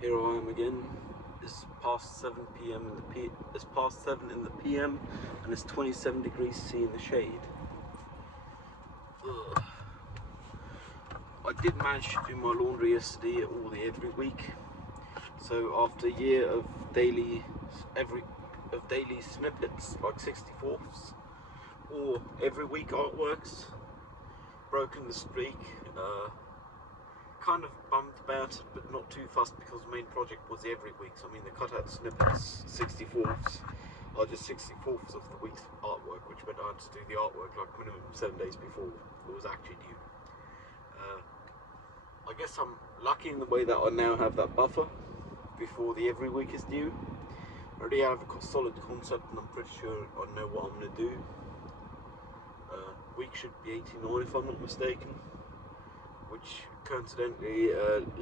Here I am again. It's past 7 p.m. It's past 7 in the p.m. and it's 27 degrees C in the shade. Ugh. I did manage to do my laundry yesterday every week. So after a year of daily snippets like 64ths or every week artworks, broken the streak. Kind of bummed about it, but not too fussed because the main project was every week. So I mean, the cutout snippets 64ths are just 64ths of the week's artwork, which meant I had to do the artwork like minimum 7 days before it was actually due. I guess I'm lucky in the way that I now have that buffer before the every week is due. I already have a solid concept and I'm pretty sure I know what I'm going to do. Week should be 89 if I'm not mistaken, which coincidentally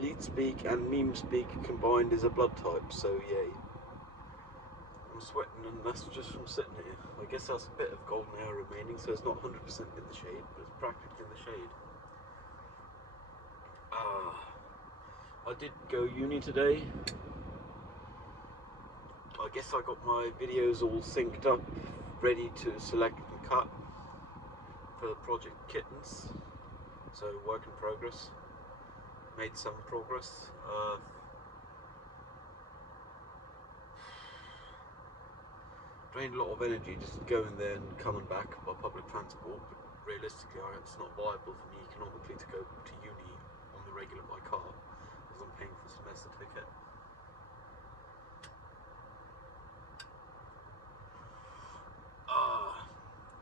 lead speak and meme speak combined is a blood type, so yay. I'm sweating and that's just from sitting here. I guess that's a bit of golden hour remaining, so it's not 100% in the shade, but it's practically in the shade. I did go uni today. I guess I got my videos all synced up, ready to select and cut for the Project Kittens. So work in progress. Made some progress. Drained a lot of energy just going there and coming back by public transport. But realistically, it's not viable for me economically to go to uni on the regular by car because I'm paying for a semester ticket.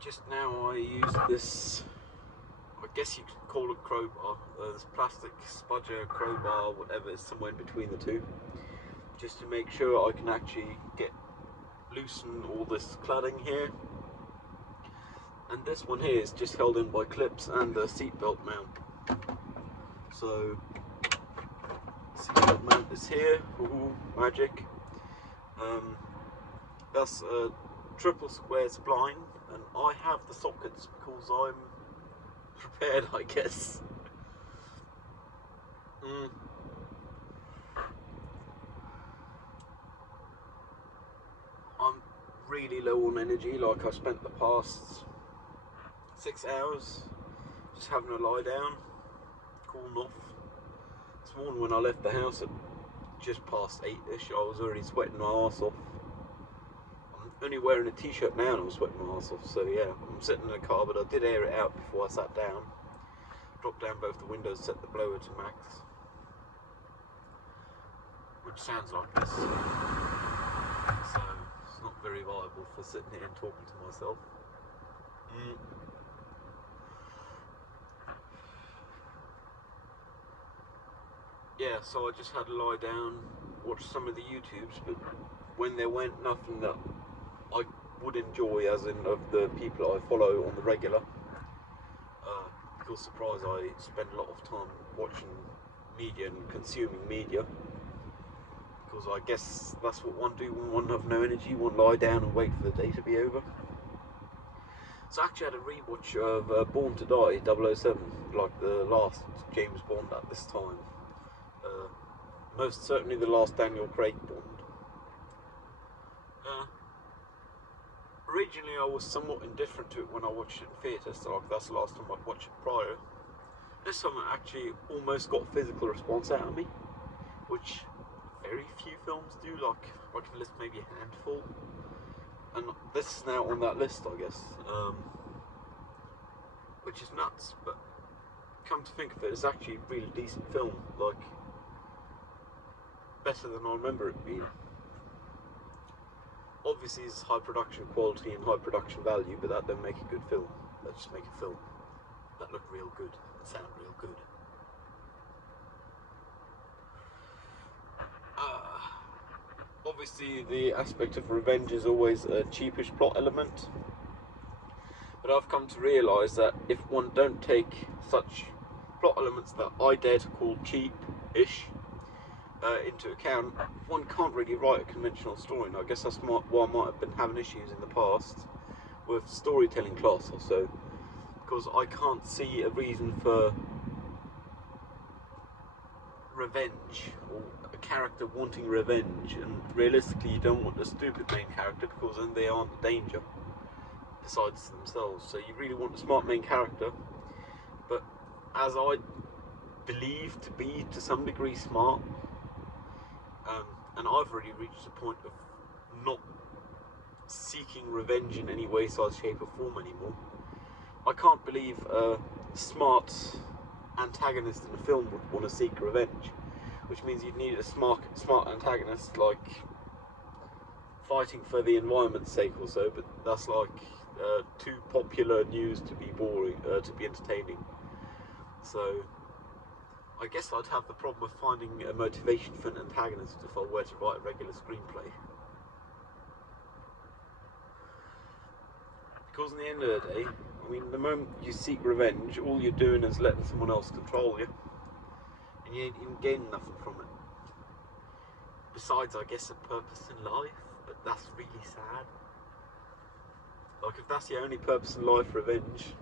Just now I used this, I guess you could call it crowbar, this plastic spudger crowbar, whatever, it's somewhere in between the two, just to make sure I can actually loosen all this cladding here. And this one here is just held in by clips and a seatbelt mount. So, seatbelt mount is here, ooh, magic. That's a triple square spline, and I have the sockets because I'm prepared, I guess. I'm really low on energy, like I spent the past 6 hours just having a lie down, cooling off. This morning when I left the house at just past 8ish, I was already sweating my arse off. I'm only wearing a t-shirt now and I'm sweating my arse off, so yeah, I'm sitting in the car, but I did air it out before I sat down. Dropped down both the windows, set the blower to max, which sounds like this. So it's not very viable for sitting here and talking to myself. Yeah, so I just had to lie down, watch some of the YouTubes, but when there went nothing that I would enjoy, as in of the people I follow on the regular, because surprise, I spend a lot of time watching media and consuming media, because I guess that's what one do when one have no energy, one lie down and wait for the day to be over. So I actually had a rewatch of Born to Die 007, like the last James Bond at this time. Most certainly the last Daniel Craig Bond. Originally I was somewhat indifferent to it when I watched it in theatre, so like that's the last time I'd watched it prior. This time it actually almost got a physical response out of me, which very few films do. Like I can list maybe a handful, and this is now on that list, I guess, which is nuts, but come to think of it, it's actually a really decent film, like better than I remember it being. Obviously it's high production quality and high production value, but that don't make a good film. That just make a film that look real good, that sound real good. Obviously the aspect of revenge is always a cheapish plot element, but I've come to realise that if one don't take such plot elements that I dare to call cheap-ish into account, one can't really write a conventional story, and I guess that's why I might have been having issues in the past with storytelling class or so, because I can't see a reason for revenge or character wanting revenge, and realistically you don't want a stupid main character because then they aren't a danger besides themselves. So you really want a smart main character, but as I believe to be to some degree smart, and I've already reached a point of not seeking revenge in any way, size, shape or form anymore. I can't believe a smart antagonist in a film would want to seek revenge, which means you'd need a smart antagonist, like fighting for the environment's sake or so, but that's like too popular news to be boring, to be entertaining. So I guess I'd have the problem of finding a motivation for an antagonist if I were to write a regular screenplay. Because in the end of the day, I mean, the moment you seek revenge, all you're doing is letting someone else control you, and you ain't gaining nothing from it. Besides, I guess, a purpose in life, but that's really sad. Like, if that's the only purpose in life, revenge,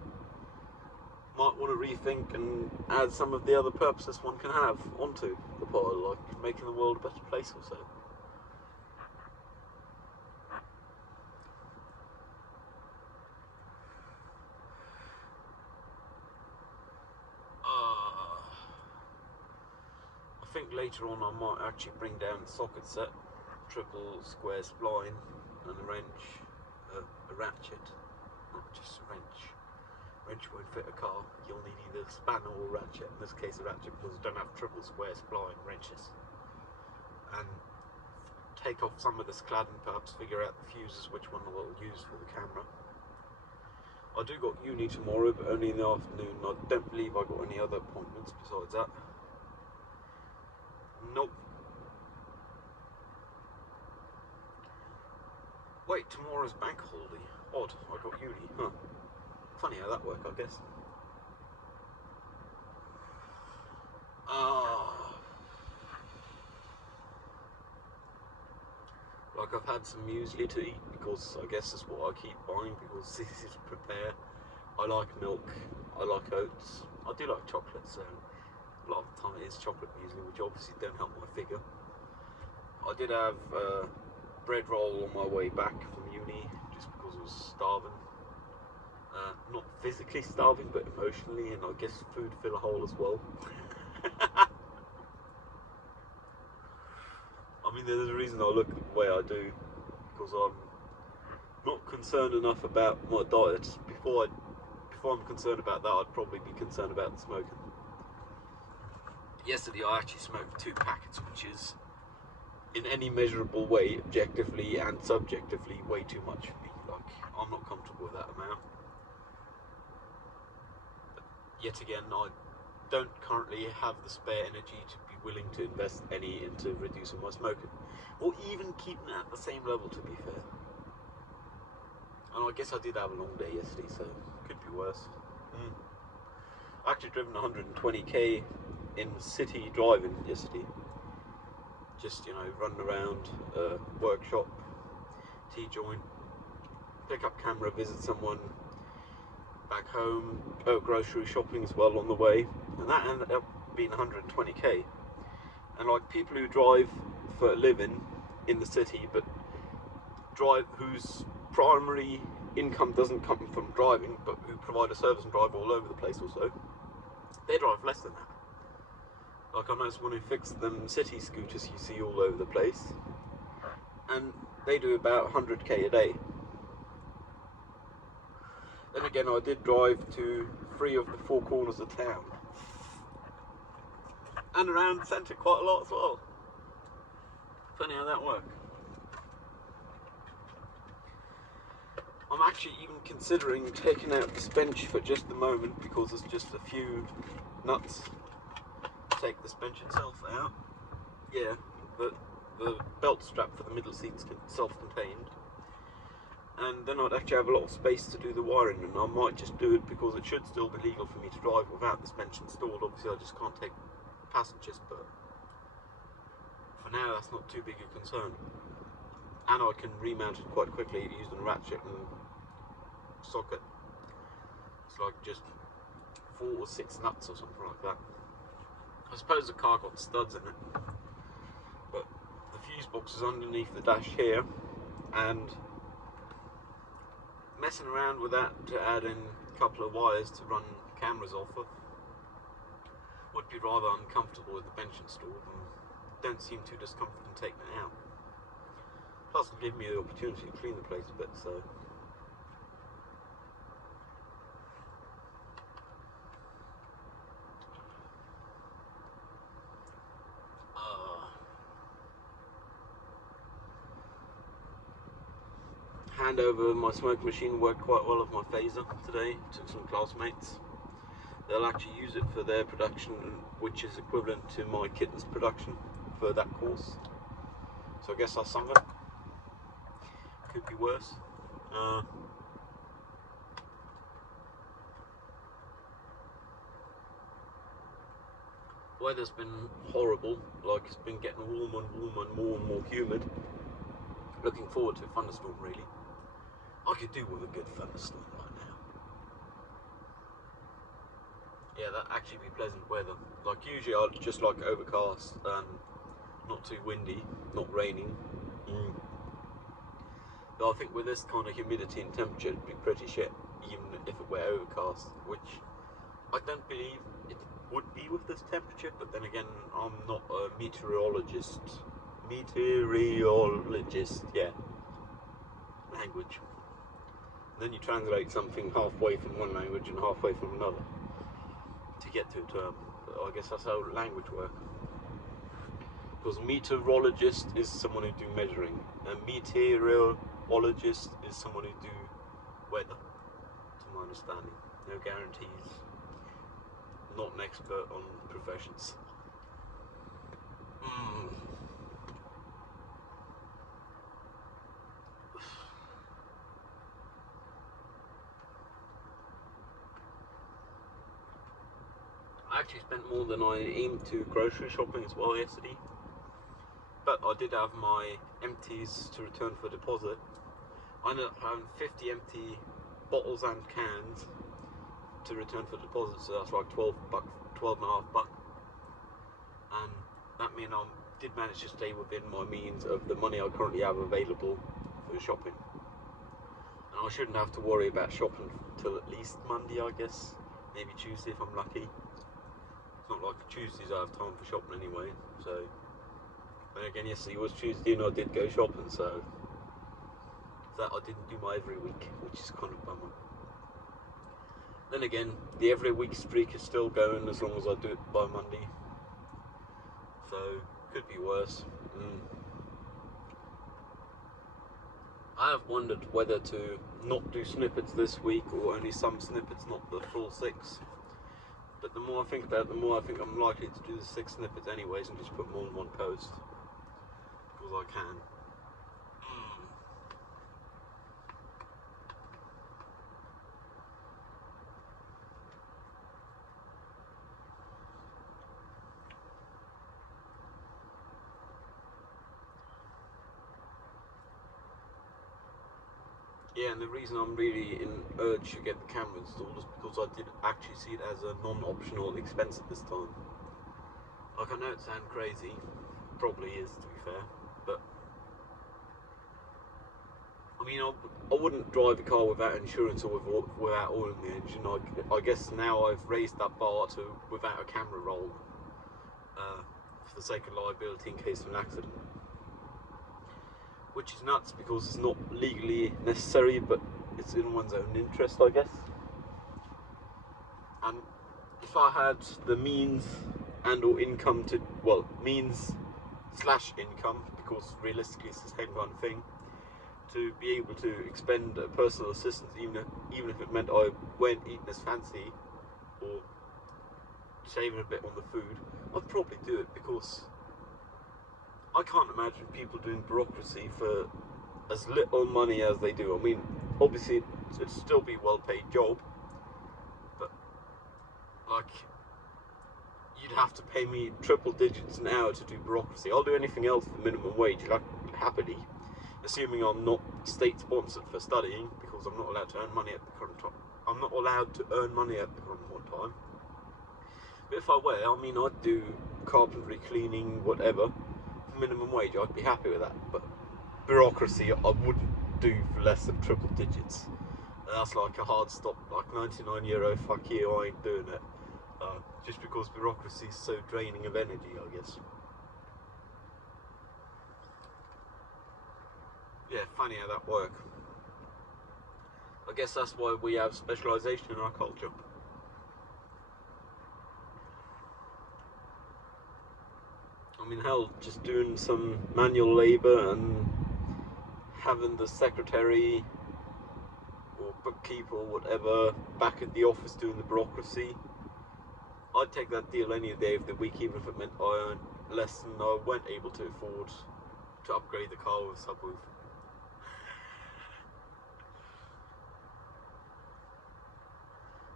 might want to rethink and add some of the other purposes one can have onto the pile, like making the world a better place or so. I think later on I might actually bring down the socket set, triple square spline and a wrench, a ratchet, not just a wrench. Wrench won't fit a car, you'll need either a spanner or a ratchet, in this case a ratchet because I don't have triple square spline wrenches. And take off some of this cladding, perhaps figure out the fuses, which one I'll use for the camera. I do got uni tomorrow, but only in the afternoon. I don't believe I got any other appointments besides that. Nope. Wait, tomorrow's bank holiday. Odd, I got uni, huh? Funny how that worked, I guess. Like, I've had some muesli to eat because I guess that's what I keep buying because this is prepare. I like milk, I like oats, I do like chocolate, so a lot of the time it is chocolate muesli, which obviously don't help my figure. I did have bread roll on my way back from uni just because I was starving. Not physically starving, but emotionally, and I guess food fill a hole as well. I mean, there's a reason I look the way I do, because I'm not concerned enough about my diet. Before I'm concerned about that, I'd probably be concerned about the smoking. Yesterday I actually smoked 2 packets, which is, in any measurable way, objectively and subjectively, way too much for me. Like, I'm not comfortable with that amount. But yet again, I don't currently have the spare energy to be willing to invest any into reducing my smoking, or even keeping it at the same level, to be fair. And I guess I did have a long day yesterday, so it could be worse. I actually driven 120k in city driving yesterday. Just, you know, running around, workshop, T-joint, pick up camera, visit someone, back home, go grocery shopping as well on the way, and that ended up being 120k. And like, people who drive for a living in the city, but drive, whose primary income doesn't come from driving, but who provide a service and drive all over the place also, they drive less than that. Like, I know someone who fixed them city scooters you see all over the place, and they do about 100k a day. Then again, I did drive to 3 of the 4 corners of town, and around the centre quite a lot as well. Funny how that worked. I'm actually even considering taking out this bench for just the moment, because there's just a few nuts to take this bench itself out. Yeah, but the belt strap for the middle seat's self-contained, and then I'd actually have a lot of space to do the wiring, and I might just do it because it should still be legal for me to drive without this bench installed. Obviously I just can't take passengers, but for now that's not too big a concern, and I can remount it quite quickly using a ratchet and socket. It's like just 4 or 6 nuts or something like that. I suppose the car got studs in it, boxes underneath the dash here, and messing around with that to add in a couple of wires to run cameras off of would be rather uncomfortable with the bench installed, and don't seem too discomfort in taking it out. Plus it'll give me the opportunity to clean the place a bit, so. Hand over my smoke machine worked quite well with my phaser today to some classmates. They'll actually use it for their production, which is equivalent to my kitten's production for that course. So I guess that's something. Could be worse. Weather's been horrible, like it's been getting warmer and warmer and more humid. Looking forward to a thunderstorm really. I could do with a good thunderstorm right now. Yeah, that'd actually be pleasant weather. Like usually I'd just like overcast and not too windy, not raining. But I think with this kind of humidity and temperature it'd be pretty shit, even if it were overcast, which I don't believe it would be with this temperature, but then again I'm not a meteorologist, yeah, language. Then you translate something halfway from one language and halfway from another to get to a term. But I guess that's how language works. Because meteorologist is someone who do measuring, and meteorologist is someone who do weather, to my understanding. No guarantees. Not an expert on professions. I actually spent more than I aimed to grocery shopping as well yesterday, but I did have my empties to return for deposit. I ended up having 50 empty bottles and cans to return for deposit, so that's like $12 and a half bucks, and that meant I did manage to stay within my means of the money I currently have available for shopping, and I shouldn't have to worry about shopping till at least Monday, I guess, maybe Tuesday if I'm lucky. It's not like Tuesdays I have time for shopping anyway, so. But again, yesterday was Tuesday and I did go shopping, so that I didn't do my every week, which is kind of a bummer. Then again, the every week streak is still going as long as I do it by Monday, so could be worse. I have wondered whether to not do snippets this week or only some snippets, not the full 6. But the more I think about it, the more I think I'm likely to do the 6 snippets anyways and just put more in one post. Because I can. Yeah, and the reason I'm really in urge to get the camera installed is because I did actually see it as a non-optional expense at this time. Like, I know it sounds crazy, probably is to be fair, but I mean, I wouldn't drive a car without insurance or without oil in the engine. I guess now I've raised that bar to without a camera roll, for the sake of liability in case of an accident. Which is nuts because it's not legally necessary, but it's in one's own interest, I guess. And if I had the means and or income to, well, means/income, because realistically it's the same one thing, to be able to expend personal assistance, even if it meant I weren't eating as fancy or saving a bit on the food, I'd probably do it, because I can't imagine people doing bureaucracy for as little money as they do. I mean, obviously it'd still be a well-paid job, but like, you'd have to pay me triple digits an hour to do bureaucracy. I'll do anything else for minimum wage, like, happily, assuming I'm not state-sponsored for studying, because I'm not allowed to earn money at the current time. I'm not allowed to earn money at the current time. But if I were, I mean, I'd do carpentry, cleaning, whatever, for minimum wage, I'd be happy with that. But bureaucracy, I wouldn't do for less than triple digits. And that's like a hard stop, like €99, fuck you, I ain't doing it. Just because bureaucracy is so draining of energy, I guess. Yeah, funny how that works. I guess that's why we have specialisation in our culture. I mean, hell, just doing some manual labour and having the secretary or bookkeeper or whatever back at the office doing the bureaucracy, I'd take that deal any day of the week, even if it meant I earned less than I weren't able to afford to upgrade the car with a subwoofer.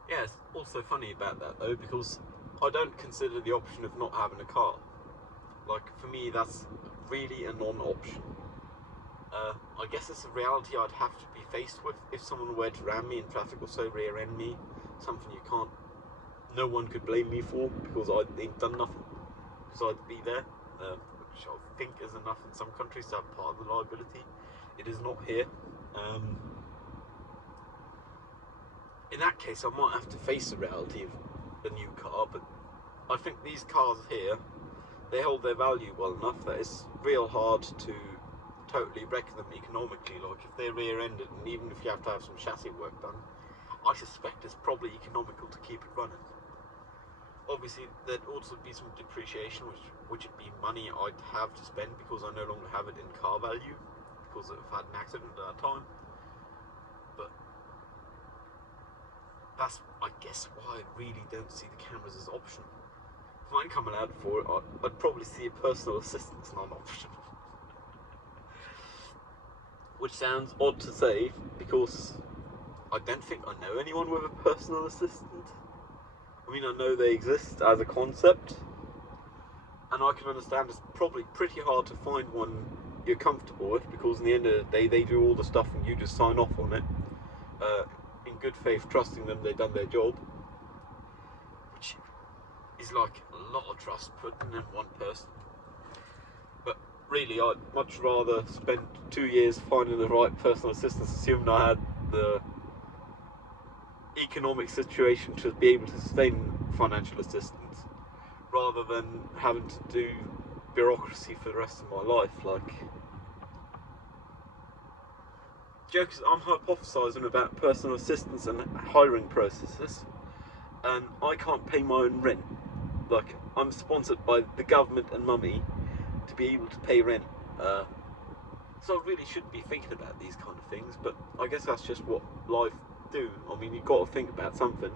Yeah, it's also funny about that though, because I don't consider the option of not having a car. Like, for me, that's really a non-option. I guess it's a reality I'd have to be faced with if someone were to ram me in traffic or so rear end me. Something no one could blame me for, because I'd done nothing. Because I'd be there, which I think is enough in some countries to have part of the liability. It is not here. In that case, I might have to face the reality of a new car, but I think these cars here, they hold their value well enough that it's real hard to totally wreck them economically. Like, if they're rear-ended, and even if you have to have some chassis work done, I suspect it's probably economical to keep it running. Obviously, there'd also be some depreciation, which would be money I'd have to spend because I no longer have it in car value, because I've had an accident at that time. But that's, I guess, why I really don't see the cameras as optional. If I come allowed for it, I'd probably see a personal assistant as non-option. Which sounds odd to say, because I don't think I know anyone with a personal assistant. I mean, I know they exist as a concept, and I can understand it's probably pretty hard to find one you're comfortable with, because in the end of the day, they do all the stuff and you just sign off on it, in good faith, trusting them they've done their job, which is like a lot of trust put in one person. But really, I'd much rather spend 2 years finding the right personal assistant, assuming I had the economic situation to be able to sustain financial assistance, rather than having to do bureaucracy for the rest of my life. Like, jokes, I'm hypothesising about personal assistance and hiring processes, and I can't pay my own rent. Like, I'm sponsored by the government and mummy to be able to pay rent. So I really shouldn't be thinking about these kind of things, but I guess that's just what life do. I mean, you've got to think about something.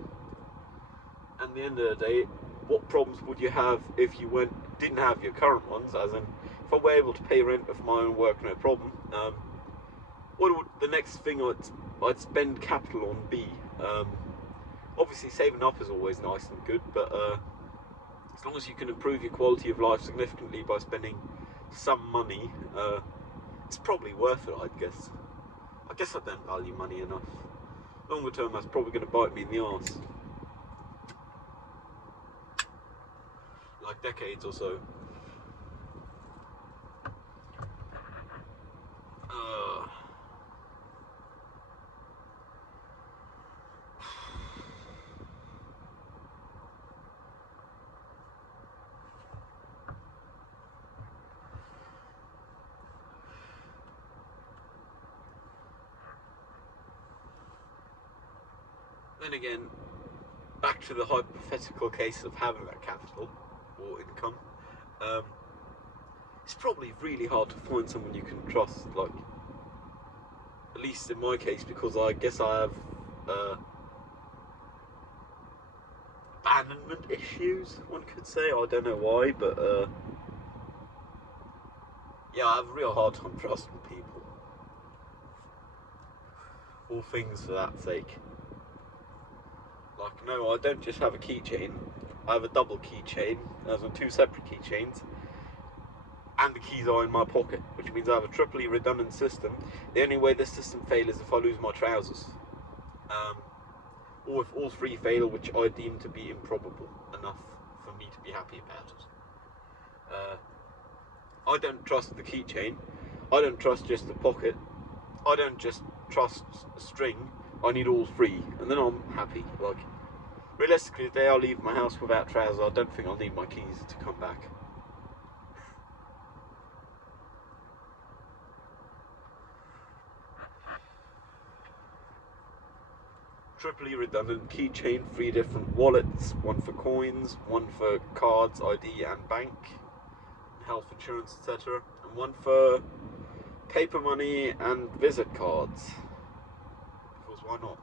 And at the end of the day, what problems would you have if you didn't have your current ones? As in, if I were able to pay rent of my own work, no problem. What would the next thing I'd spend capital on be? Obviously, saving up is always nice and good, but as long as you can improve your quality of life significantly by spending some money, it's probably worth it, I guess. I guess I don't value money enough. Longer term, that's probably going to bite me in the arse. Like decades or so. Then again, back to the hypothetical case of having that capital or income, it's probably really hard to find someone you can trust, like, at least in my case, because I guess I have abandonment issues, one could say. I don't know why, but yeah, I have a real hard time trusting people. All things for that sake. Like, no, I don't just have a keychain. I have a double keychain. There's 2 separate keychains, and the keys are in my pocket, which means I have a triply redundant system. The only way this system fails is if I lose my trousers, or if all 3 fail, which I deem to be improbable enough for me to be happy about it. I don't trust the keychain. I don't trust just the pocket. I don't just trust a string. I need all three, and then I'm happy. Like, realistically, the day I leave my house without trousers, I don't think I'll need my keys to come back. Triply redundant keychain, 3 different wallets, one for coins, one for cards, ID and bank, health insurance, etc., and one for paper money and visit cards, because why not?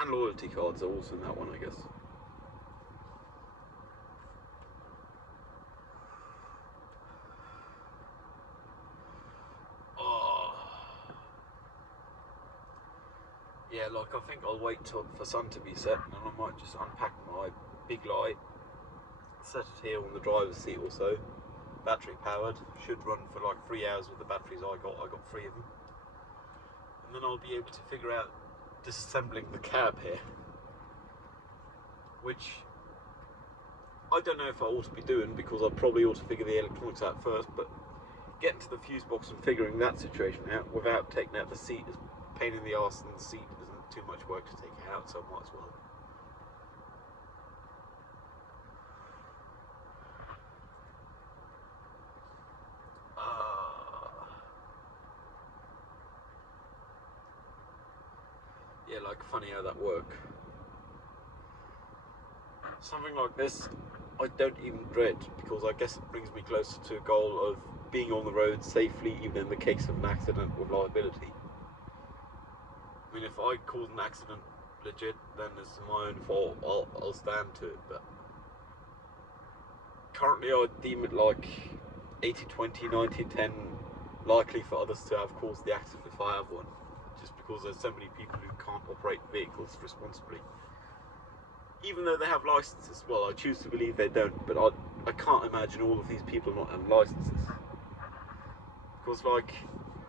And loyalty cards are also in that one, I guess. Yeah, like, I think I'll wait for sun to be set, and I might just unpack my big light, set it here on the driver's seat or so, battery powered, should run for like 3 hours with the batteries I got 3 of them, and then I'll be able to figure out disassembling the cab here, which I don't know if I ought to be doing, because I probably ought to figure the electronics out first, but getting to the fuse box and figuring that situation out without taking out the seat is a pain in the arse, and the seat isn't too much work to take it out, so I might as well. Yeah, like, funny how that works. Something like this, I don't even dread, because I guess it brings me closer to a goal of being on the road safely, even in the case of an accident with liability. I mean, if I cause an accident legit, then it's my own fault. I'll stand to it, but currently I deem it like 80-20, 90-10 likely for others to have caused the accident if I have one, just because there's so many people who can't operate vehicles responsibly. Even though they have licenses, well, I choose to believe they don't, but I can't imagine all of these people not having licenses. Because, like,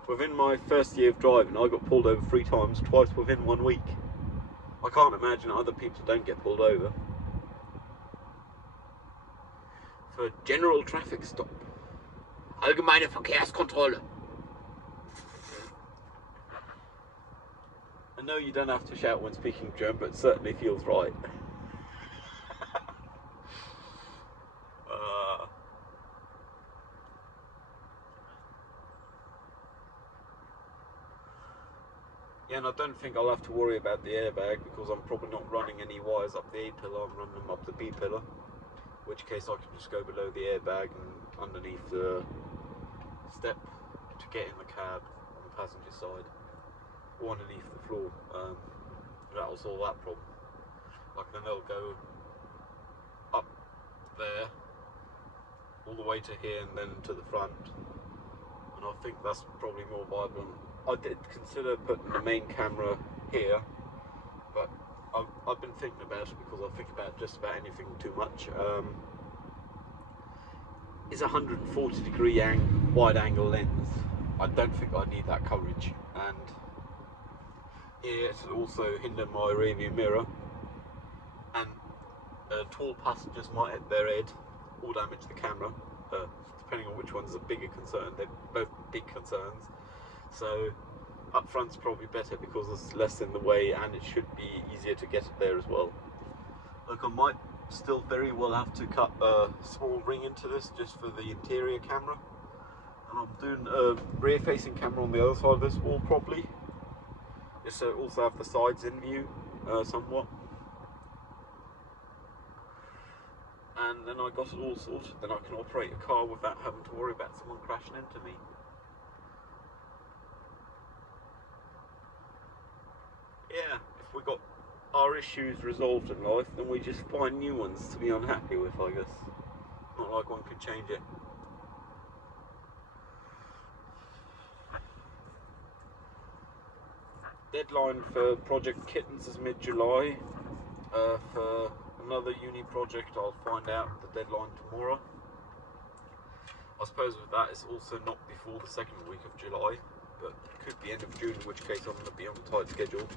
within my first year of driving, I got pulled over 3 times, twice within 1 week. I can't imagine other people don't get pulled over. For general traffic stop. Allgemeine Verkehrskontrolle. I know you don't have to shout when speaking German, but it certainly feels right. Yeah, and I don't think I'll have to worry about the airbag, because I'm probably not running any wires up the A-pillar, I'm running them up the B-pillar. In which case I can just go below the airbag and underneath the step to get in the cab on the passenger side, or underneath the floor. That'll solve that problem. Like, then they'll go up there, all the way to here, and then to the front. And I think that's probably more viable. I did consider putting the main camera here, but I've been thinking about it, because I think about just about anything too much. It's a 140-degree wide angle lens. I don't think I need that coverage, and here it'll also hinder my rear view mirror, and tall passengers might hit their head or damage the camera, depending on which one's a bigger concern. They're both big concerns. So up front's probably better, because it's less in the way, and it should be easier to get it there as well. Like, I might still very well have to cut a small ring into this just for the interior camera, and I'm doing a rear facing camera on the other side of this wall probably, just so also have the sides in view somewhat. And then I got it all sorted, then I can operate a car without having to worry about someone crashing into me. Yeah, if we got our issues resolved in life, then we just find new ones to be unhappy with, I guess. Not like one could change it. Deadline for Project Kittens is mid-July. For another uni project, I'll find out the deadline tomorrow. I suppose with that, it's also not before the second week of July, but it could be end of June, in which case I'm going to be on a tight schedule,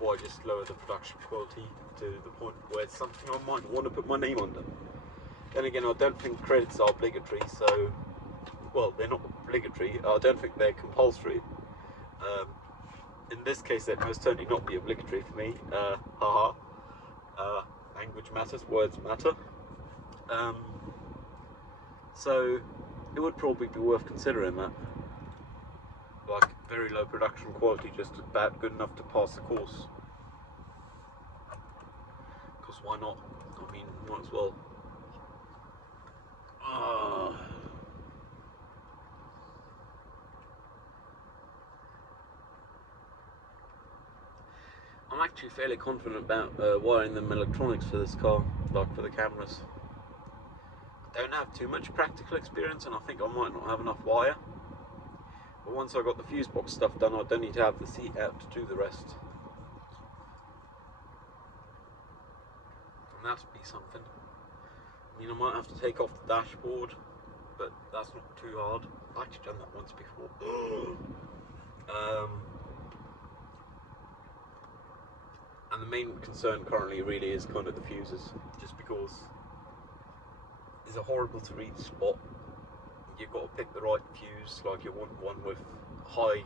or I just lower the production quality to the point where it's something I might want to put my name under. Then again, I don't think credits are obligatory, so well, they're not obligatory. I don't think they're compulsory. In this case, they'd most certainly not be obligatory for me. Haha. Language matters, words matter. So it would probably be worth considering that. Like, very low production quality, just about good enough to pass the course. Because why not? I mean, might as well. I'm actually fairly confident about wiring them electronics for this car, like for the cameras. I don't have too much practical experience, and I think I might not have enough wire. But once I got the fuse box stuff done, I don't need to have the seat out to do the rest. And that'd be something. I mean, I might have to take off the dashboard, but that's not too hard. I've actually done that once before. And the main concern currently really is kind of the fuses, just because it's a horrible to reach spot. You've got to pick the right fuse, like you want one with high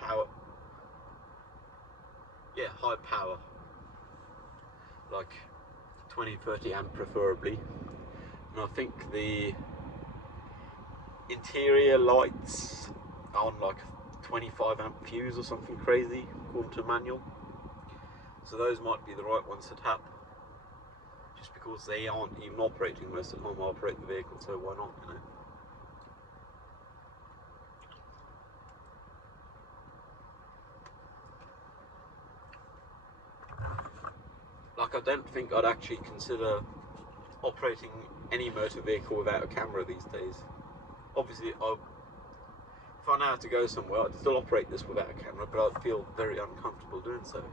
power. Yeah, high power. Like 20-30 amp preferably. And I think the interior lights are on like 25 amp fuse or something crazy, according to manual. So those might be the right ones to tap, just because they aren't even operating most of the time I operate the vehicle, so why not, you know? Like, I don't think I'd actually consider operating any motor vehicle without a camera these days. Obviously, if I know how to go somewhere, I'd still operate this without a camera, but I'd feel very uncomfortable doing so.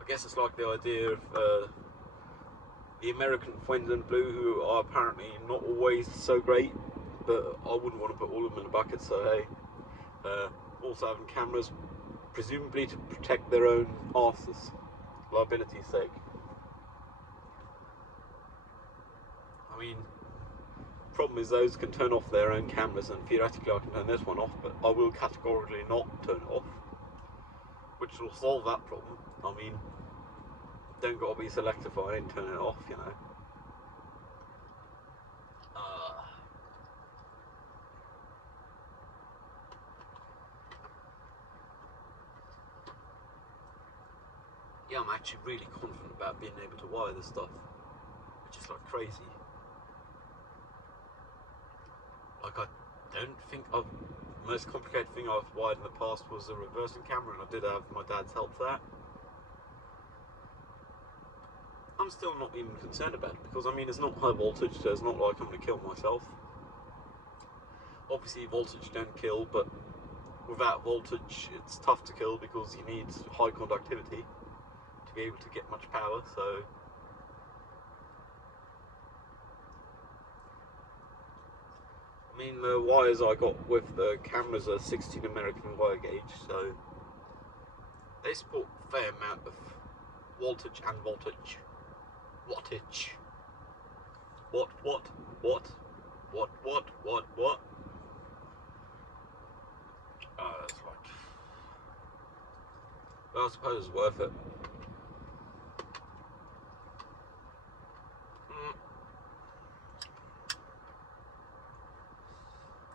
I guess it's like the idea of the American Fuenza Blue, who are apparently not always so great, but I wouldn't want to put all of them in a bucket, so hey. Also having cameras, presumably to protect their own arses, liability's sake. I mean, problem is those can turn off their own cameras, and theoretically I can turn this one off, but I will categorically not turn it off, which will solve that problem. I mean, don't gotta be selective I ain't turn it off, you know. Yeah, I'm actually really confident about being able to wire this stuff, which is like crazy. Like, I don't think the most complicated thing I've wired in the past was a reversing camera, and I did have my dad's help for that. I'm still not even concerned about it, because I mean, it's not high voltage, so it's not like I'm going to kill myself. Obviously voltage don't kill, but without voltage it's tough to kill, because you need high conductivity to be able to get much power, so I mean, the wires I got with the cameras are 16 American wire gauge, so they support a fair amount of voltage and wattage. Wattage. What? It's like, well, I suppose it's worth it.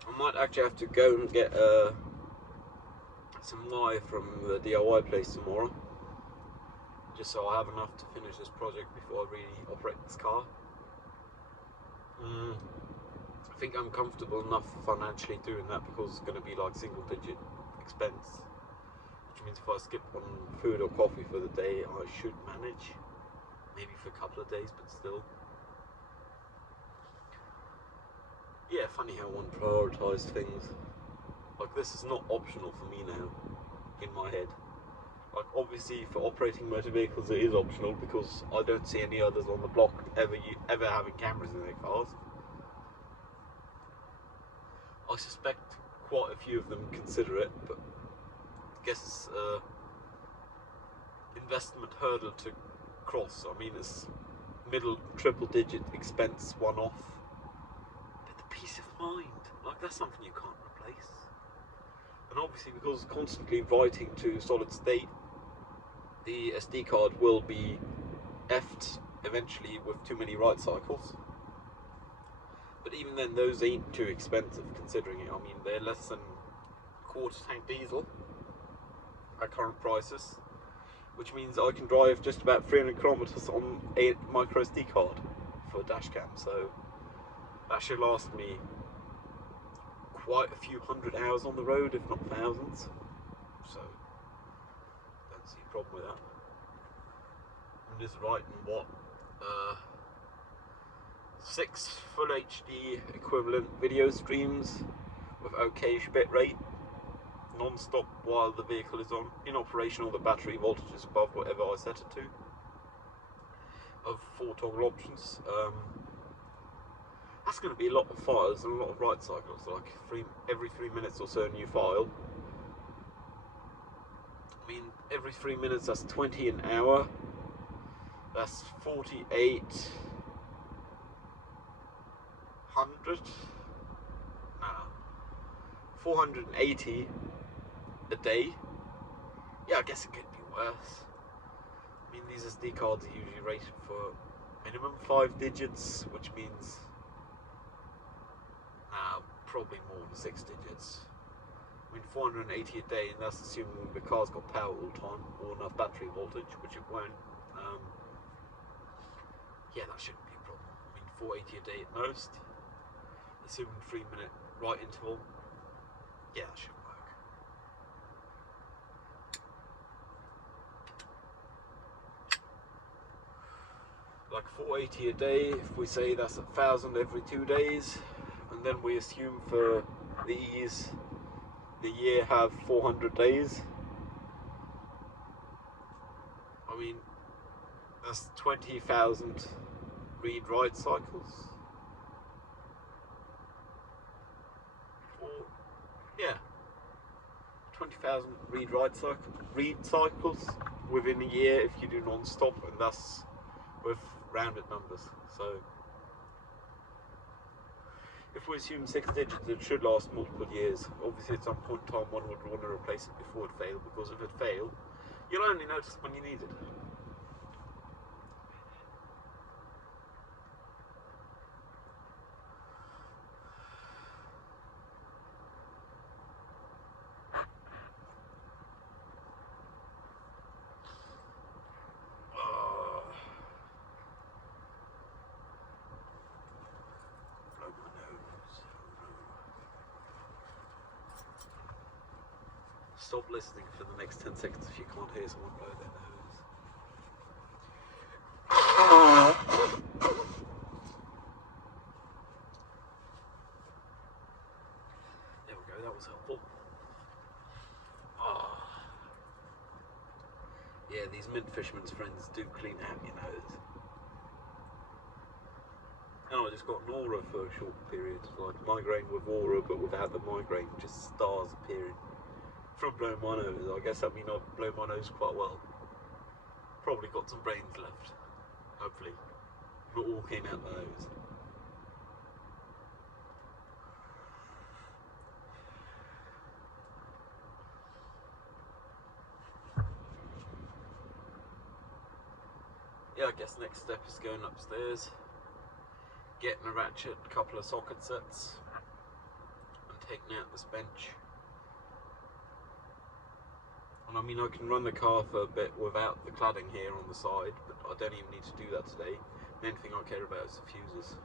I might actually have to go and get some wire from the DIY place tomorrow, just so I have enough to finish this project before I really operate this car. I think I'm comfortable enough financially doing that, because it's going to be like single-digit expense, which means if I skip on food or coffee for the day, I should manage, maybe for a couple of days, but still. Yeah, funny how one prioritised things. Like, this is not optional for me now, in my head. Like, obviously for operating motor vehicles it is optional, because I don't see any others on the block ever having cameras in their cars. I suspect quite a few of them consider it, but I guess it's an investment hurdle to cross. I mean, it's middle triple digit expense one-off. But the of mind. Like, that's something you can't replace. And obviously, because constantly writing to solid state, the SD card will be effed eventually with too many write cycles. But even then, those ain't too expensive considering it. I mean, they're less than a quarter tank diesel at current prices, which means I can drive just about 300 kilometers on a micro SD card for a dash cam. So that should last me quite a few hundred hours on the road, if not thousands. So don't see a problem with that. I'm just writing what 6 full HD equivalent video streams with okay bit rate, non-stop while the vehicle is in operation, or the battery voltage is above whatever I set it to, of 4 toggle options. That's going to be a lot of files and a lot of write cycles, like every 3 minutes or so a new file. I mean, every 3 minutes, that's 20 an hour. That's 480 a day. Yeah, I guess it could be worse. I mean, these SD cards are usually rated for minimum 5 digits, which means probably more than 6 digits. I mean, 480 a day, and that's assuming the car's got power all the time, or enough battery voltage, which it won't. Yeah, that shouldn't be a problem. I mean, 480 a day at most, assuming 3 minute write interval. Yeah, that should work. Like 480 a day, if we say that's 1,000 every 2 days, and then we assume for these the year have 400 days. I mean, that's 20,000 read-write cycles. Yeah, 20,000 read cycles within a year if you do non-stop, and that's with rounded numbers. So if we assume 6 digits, it should last multiple years. Obviously, at some point in time, one would want to replace it before it failed, because if it failed, you'll only notice when you need it. Stop listening for the next 10 seconds if you can't hear someone blow their nose. There we go, that was helpful. Yeah, these mint fisherman's friends do clean out your nose. And I just got an aura for a short period, like migraine with aura, but without the migraine, just stars appearing from blowing my nose. I guess that means I've blown my nose quite well. Probably got some brains left, hopefully. Not all came out the nose. Yeah, I guess next step is going upstairs, getting a ratchet, a couple of socket sets, and taking out this bench. And I mean, I can run the car for a bit without the cladding here on the side, but I don't even need to do that today. The main thing I care about is the fuses.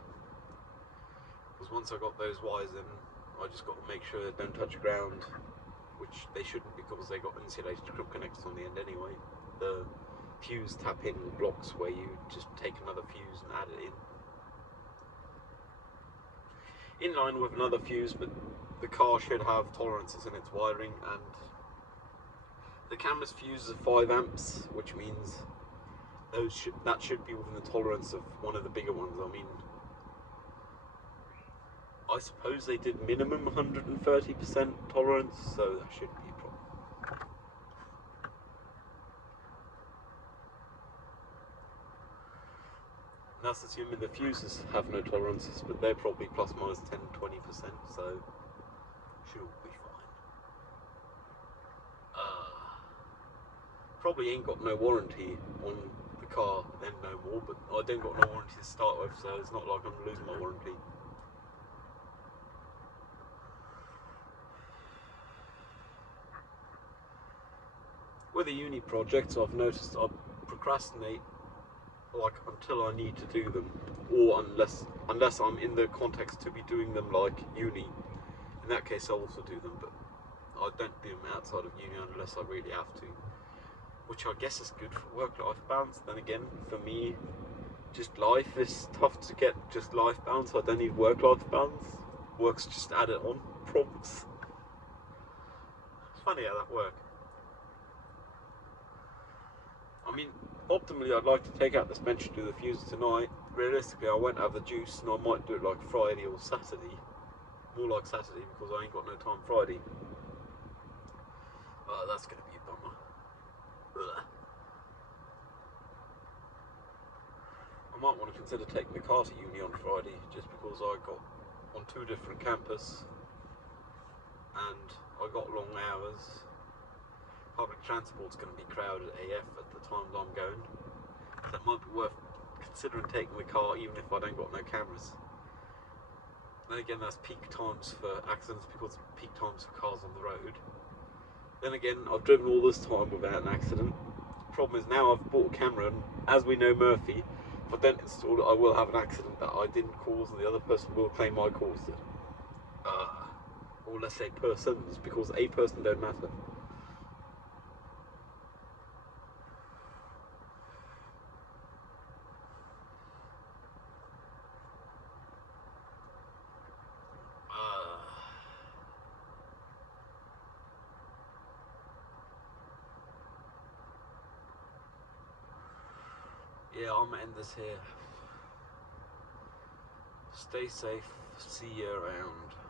Because once I got those wires in, I just got to make sure they don't touch ground, which they shouldn't, because they got insulated crimp connectors on the end anyway. The fuse tap-in blocks where you just take another fuse and add it in line with another fuse, but the car should have tolerances in its wiring, and the camera's fuse is 5 amps, which means that should be within the tolerance of one of the bigger ones. I mean, I suppose they did minimum 130% tolerance, so that shouldn't be a problem. And that's assuming the fuses have no tolerances, but they're probably plus minus 10-20%, so she'll be fine. Probably ain't got no warranty on the car then no more, but I didn't got no warranty to start with, so it's not like I'm losing my warranty. With the uni projects, I've noticed I procrastinate like until I need to do them, or unless I'm in the context to be doing them like uni. In that case, I'll also do them, but I don't do them outside of uni unless I really have to, which I guess is good for work-life balance. Then again, for me, just life is tough to get just life balance. I don't need work-life balance. Work's just added on problems. It's funny how that works. I mean, optimally, I'd like to take out the suspension, do the fuses tonight. Realistically, I won't have the juice, and I might do it like Friday or Saturday. More like Saturday, because I ain't got no time Friday. That's going to be a bummer. Ugh. I might want to consider taking the car to uni on Friday, just because I got on 2 different campus, and I got long hours. Public transport's going to be crowded AF at the times I'm going. So it might be worth considering taking the car even if I don't got no cameras. Then again, that's peak times for accidents because peak times for cars on the road. Then again, I've driven all this time without an accident. Problem is now I've bought a camera, and as we know Murphy, if I don't install it I will have an accident that I didn't cause, and the other person will claim I caused it. Or let's say persons, because a person don't matter. Yeah, I'm gonna end this here. Stay safe, see you around.